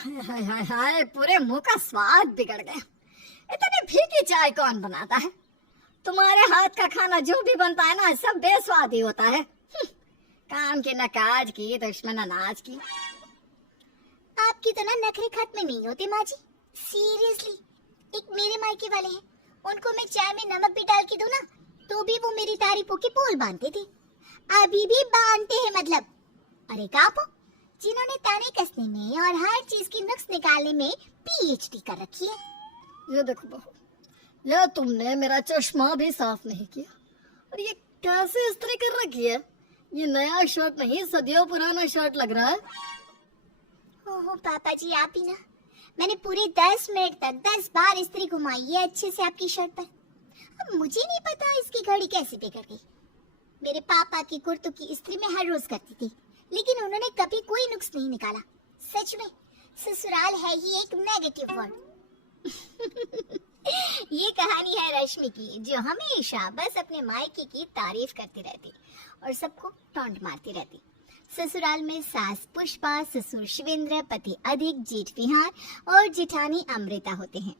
हाय हाय हाय, पूरे मुंह का स्वाद बिगड़ गया। इतनी फीकी चाय कौन बनाता है? तुम्हारे हाथ का खाना जो भी बनता है ना, सब बेस्वाद ही होता है। काम की न काज की, दुश्मन अनाज की। आपकी तो ना नखरे खत्म नहीं होते माँ जी। सीरियसली, एक मेरे मायके वाले हैं, उनको मैं चाय में नमक भी डाल के दूं ना, तो भी वो मेरी तारीफों के पोल बांधते थे। अभी भी बांधते हैं मतलब। अरे कापो, जिन्होंने ताने कसने में और हर चीज की नुक्स निकालने में पीएचडी कर रखी है। ये देखो बहू, ये तुमने मेरा चश्मा भी साफ नहीं किया, और ये कैसे इस्त्री कर रखी है? ये नया शर्ट नहीं, सदियों पुराना शर्ट लग रहा है। ओहो पापा जी, आप ही ना। मैंने पूरे 10 मिनट तक 10 बार इस्त्री घुमाई है अच्छे से आपकी शर्ट पर। अब मुझे नहीं पता इसकी घड़ी कैसे बिगड़ गई। मेरे पापा की कुर्तों की इस्त्री में हर रोज करती थी, लेकिन उन्होंने कभी कोई नुक्स नहीं निकाला। सच में ससुराल है ही एक नेगेटिव वर्ड। ये कहानी है रश्मि की, जो हमेशा बस अपने मायके की तारीफ करती रहती और सबको टॉन्ट मारती रहती। ससुराल में सास पुष्पा, ससुर शिवेंद्र, पति अधिक, जेठ विहार और जेठानी अमृता होते हैं।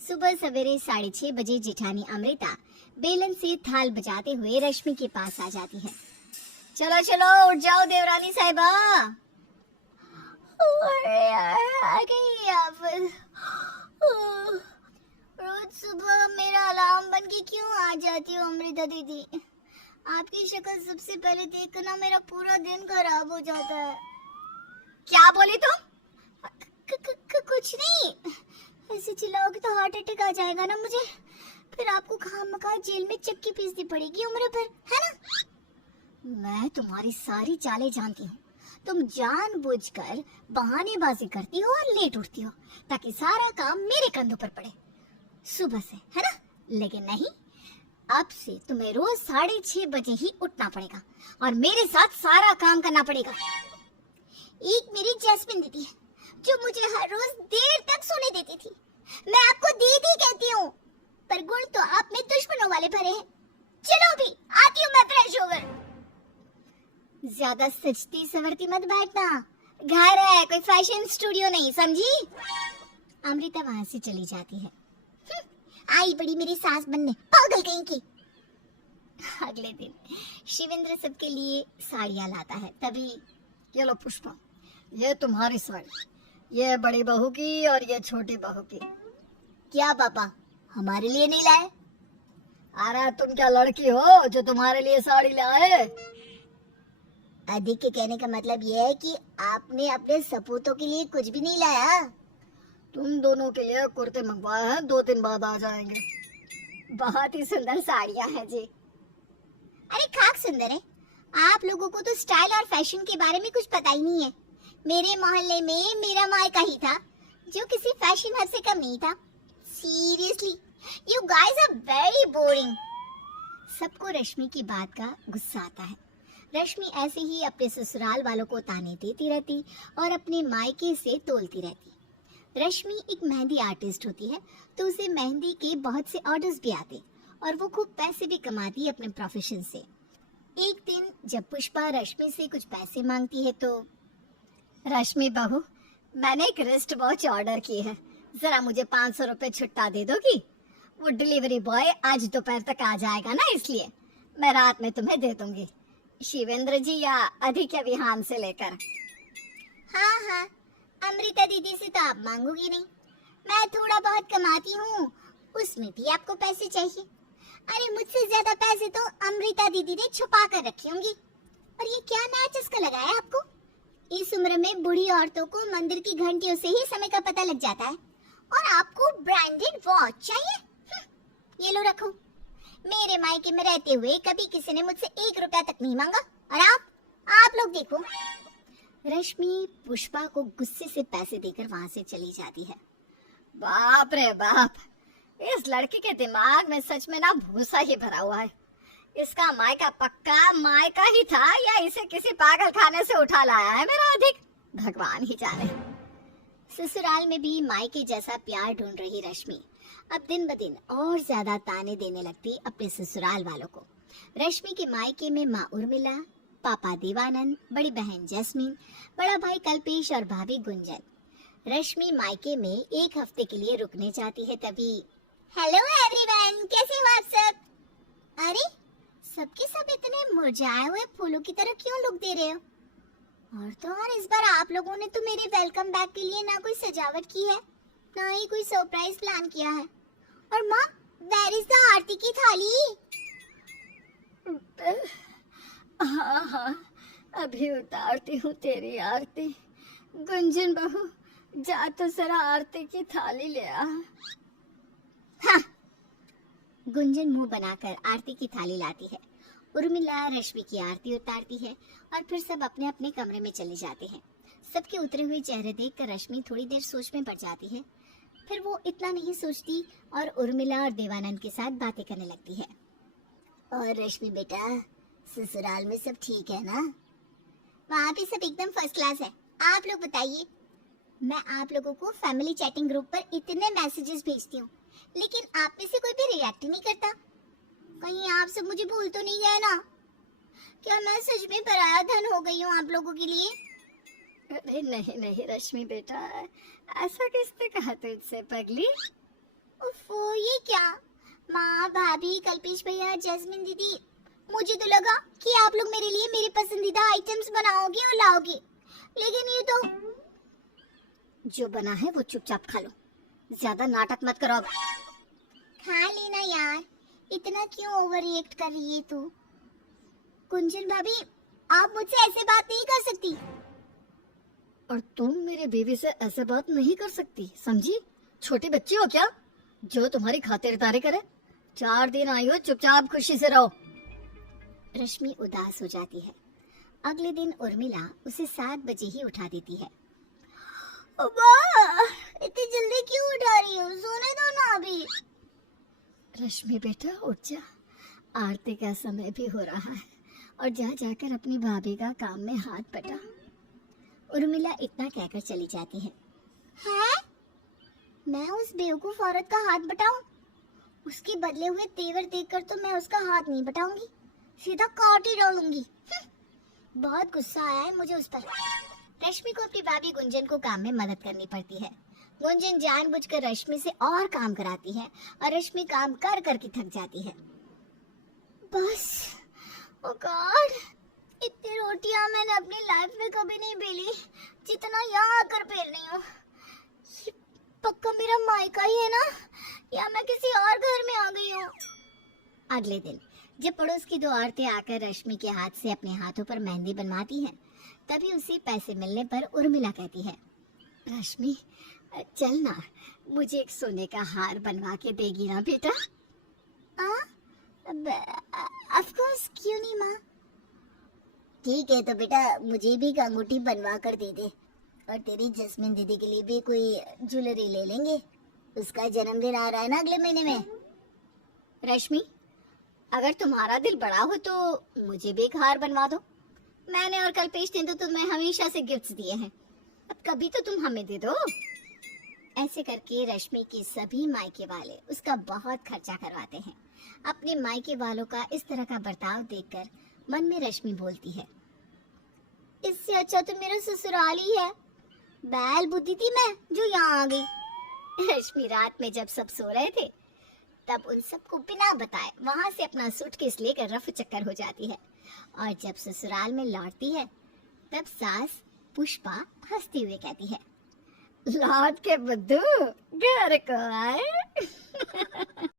सुबह सवेरे 6:30 बजे जेठानी अमृता बेलन से थाल बजाते हुए रश्मि के पास आ जाती है। चलो चलो उठ जाओ देवरानी साहिबा। रोज सुबह मेरा अलार्म बन के क्यों आ जाती हो अमृता दीदी? आपकी शक्ल सबसे पहले देखकर ना मेरा पूरा दिन खराब हो जाता है। क्या बोली तुम? कुछ नहीं, ऐसे चिल्लाओगे तो हार्ट अटैक आ जाएगा ना मुझे। फिर आपको खामखा जेल में चक्की पीसनी पड़ेगी उम्र भर, है ना? मैं तुम्हारी सारी चालें जानती हूँ। तुम जानबूझकर बहानेबाजी करती हो और लेट उठती हो, ताकि सारा काम मेरे कंधों पर पड़े सुबह से, है ना? लेकिन नहीं, अब से तुम्हें रोज 6:30 बजे ही उठना पड़ेगा और मेरे साथ सारा काम करना पड़ेगा। एक मेरी जैस्मिन दीदी है, जो मुझे हर रोज देर तक सोने देती थी। मैं आपको दीदी कहती हूँ, पर गुण तो आप में दुश्मनों वाले भरे हैं। चलो भी आती हूँ मैं फ्रेश होकर। ज्यादा सजती सवरती मत बैठना, घर है, कोई फैशन स्टूडियो नहीं, समझी? अमृता वहां से चली जाती है। आई बड़ी मेरी सास बनने, पागल कहीं की। अगले दिन शिवेंद्र सबके लिए साड़ियां लाता है। तभी ये लो पुष्पा, ये तुम्हारी साड़ी, ये बड़ी बहू की और ये छोटी बहू की। क्या पापा, हमारे लिए नहीं लाए? अरे तुम क्या लड़की हो जो तुम्हारे लिए साड़ी लाए? अधिक के कहने का मतलब ये है कि आपने अपने सपूतों के लिए कुछ भी नहीं लाया। तुम दोनों के लिए कुर्ते मंगवाए हैं, 2 दिन बाद आ जाएंगे। बहुत ही सुंदर साड़ियां हैं जी। अरे खाक सुंदर है, आप लोगों को तो स्टाइल और फैशन के बारे में कुछ पता ही नहीं है। मेरे मोहल्ले में मेरा मायका ही था जो किसी फैशन हब से कम नहीं था। Seriously, you guys are very boring. सबको रश्मि की बात का गुस्सा आता है। रश्मि ऐसे ही अपने ससुराल वालों को ताने देती रहती और अपने मायके से तोलती रहती। रश्मि एक मेहंदी आर्टिस्ट होती है, तो उसे मेहंदी के बहुत से ऑर्डर्स भी आते और वो खूब पैसे भी कमाती है अपने प्रोफेशन से। एक दिन जब पुष्पा रश्मि से कुछ पैसे मांगती है तो, रश्मि बहू, मैंने एक रिस्ट वॉच ऑर्डर की है, जरा मुझे 500 रुपए छुट्टा दे दोगी? वो डिलीवरी बॉय आज दोपहर तक आ जाएगा ना, इसलिए मैं रात में तुम्हें दे दूंगी। शिवेंद्र जी या अधिक विहान से लेकर। हाँ हाँ, अमृता दीदी से तो आप मांगोगी नहीं। मैं थोड़ा बहुत कमाती हूँ, उसमें भी आपको पैसे चाहिए। अरे मुझसे ज्यादा पैसे तो अमृता दीदी ने छुपा कर रखी होंगी। और ये क्या नया चस्का लगाया आपको? इस उम्र में बूढ़ी औरतों को मंदिर की घंटियों से ही समय का पता लग जाता है, और आपको ब्रांडेड वॉच चाहिए? ये लो रखो। मेरे मायके में रहते हुए कभी किसी ने मुझसे 1 रुपया तक नहीं मांगा, और आप लोग देखो। रश्मि पुष्पा को गुस्से से पैसे देकर वहां से चली जाती है। बाप रे बाप, इस लड़की के दिमाग में सच में ना भूसा ही भरा हुआ है। इसका मायका पक्का मायका ही था या इसे किसी पागल खाने से उठा लाया है मेरा अधिक, भगवान ही जाने। ससुराल में भी मायके जैसा प्यार ढूंढ रही रश्मि अब दिन ब दिन और ज्यादा ताने देने लगती अपने ससुराल वालों को। रश्मि के मायके में माँ उर्मिला, पापा देवानंद, बड़ी बहन जैस्मिन, बड़ा भाई कल्पेश और भाभी गुंजन। रश्मि मायके में 1 हफ्ते के लिए रुकने जाती है तभी। हेलो एवरीवन, कैसे हो आप सब? अरे सबके सब इतने मुरझाए हुए फूलों की तरह क्यों लुक दे रहे हो? और तो और इस बार आप लोगों ने तो मेरे वेलकम बैक के लिए ना कोई सजावट की है, ना ही कोई सरप्राइज प्लान किया है। और माँ, वेयर इज द आरती की थाली? हाँ हाँ, अभी उतारती हूँ तेरी आरती। गुंजन बहू, जा तो जरा आरती की थाली ले आ। हाँ। गुंजन मुंह बनाकर आरती की थाली लाती है। उर्मिला रश्मि की आरती उतारती है और फिर सब अपने अपने कमरे में चले जाते हैं। सबके उतरे हुए चेहरे देखकर रश्मि थोड़ी देर सोच में पड़ जाती है। फिर वो इतना नहीं सोचती और उर्मिला और देवानंद के साथ बातें करने लगती है। और रश्मि बेटा, ससुराल में सब ठीक है ना? वहाँ पे सब एकदम फर्स्ट क्लास है। आप लोग बताइए। मैं आप लोगों को फैमिली चैटिंग ग्रुप पर इतने मैसेजेस भेजती हूँ, लेकिन आप में से कोई भी रिएक्ट नहीं करता। कहीं आप सब मुझे भूल तो नहीं गए ना? क्या मैं सच में पराया धन हो गई हूँ आप लोगों के लिए? अरे नहीं नहीं रश्मि बेटा, ऐसा किसने कहा तुझसे पगली? उफ़ो, ये क्या? माँ, भाभी, कल्पेश भैया, जैस्मिन दीदी, मुझे तो लगा कि आप लोग मेरे लिए मेरे पसंदीदा आइटम्स बनाओगे और लाओगे, लेकिन ये तो जो बना है वो चुपचाप खा लो, ज्यादा नाटक मत करो अब। खा लेना यार, इतना क्यों ओवर रिएक्ट कर रही है तू? कुंजन भाभी, आप मुझसे ऐसे बात नहीं कर सकती। और तुम मेरे बीवी से ऐसे बात नहीं कर सकती, समझी? छोटी बच्ची हो क्या जो तुम्हारी खातिरदारी करे? 4 दिन आई हो, चुपचाप खुशी से रहो। रश्मि उदास हो जाती है। अगले दिन उर्मिला उसे 7 बजे ही उठा देती है। वाह, इतनी जल्दी क्यों उठा रही हो? सोने दो ना अभी। रश्मि बेटा उठ जा, आरती का समय भी हो रहा है, और जा जाकर अपनी भाभी का काम में हाथ बटा। उर्मिला इतना कहकर चली जाती है। हैं? मैं उस बेवकूफ औरत का हाथ बटाऊं? उसके बदले हुए तेवर देखकर तो मैं उसका हाथ नहीं बटाऊंगी, सीधा काट ही डालूंगी। बहुत गुस्सा आया है मुझे उस पर। रश्मि को अपनी भाभी गुंजन को काम में मदद करनी पड़ती है। गुंजन जानबूझकर रश्मि से और काम कराती है और रश्मि काम कर कर के थक जाती है। बस, ओ गॉड, इतनी रोटियां मैंने अपनी लाइफ में कभी नहीं बेली जितना यहाँ आकर बेल रही हूँ। ये पक्का मेरा मायका ही है ना, या मैं किसी और घर में आ गई हूँ? अगले दिन जब पड़ोस की 2 औरतें आकर रश्मि के हाथ से अपने हाथों पर मेहंदी बनवाती हैं, तभी उसे पैसे मिलने पर उर्मिला कहती है, रश्मि चल ना, मुझे एक सोने का हार बनवा के देगी ना बेटा? ऑफ कोर्स, क्यों नहीं माँ? ठीक है तो बेटा, मुझे भी एक अंगूठी बनवा कर दे दे, और तेरी जस्मिन दीदी के लिए भी कोई ज्वेलरी ले लेंगे। उसका जन्मदिन आ रहा है ना अगले महीने में। रश्मि, अगर तुम्हारा दिल बड़ा हो तो मुझे भी एक हार बनवा दो। मैंने और कल्पेश ने तो तुम्हें हमेशा से गिफ्ट्स दिए हैं, अब कभी तो तुम हमें दे दो। ऐसे करके रश्मि के सभी मायके वाले उसका बहुत खर्चा करवाते हैं। अपने मायके वालों का इस तरह का बर्ताव देखकर मन में रश्मि बोलती है, इससे अच्छा तो मेरा ससुराल ही है। बैल बुद्धि थी मैं जो यहाँ आ गई। रश्मि रात में जब सब सो रहे थे, तब उन सबको बिना बताए वहां से अपना सूटकेस लेकर रफ चक्कर हो जाती है, और जब ससुराल में लौटती है तब सास पुष्पा हंसते हुए कहती है, लौट के बुद्धू घर को आए।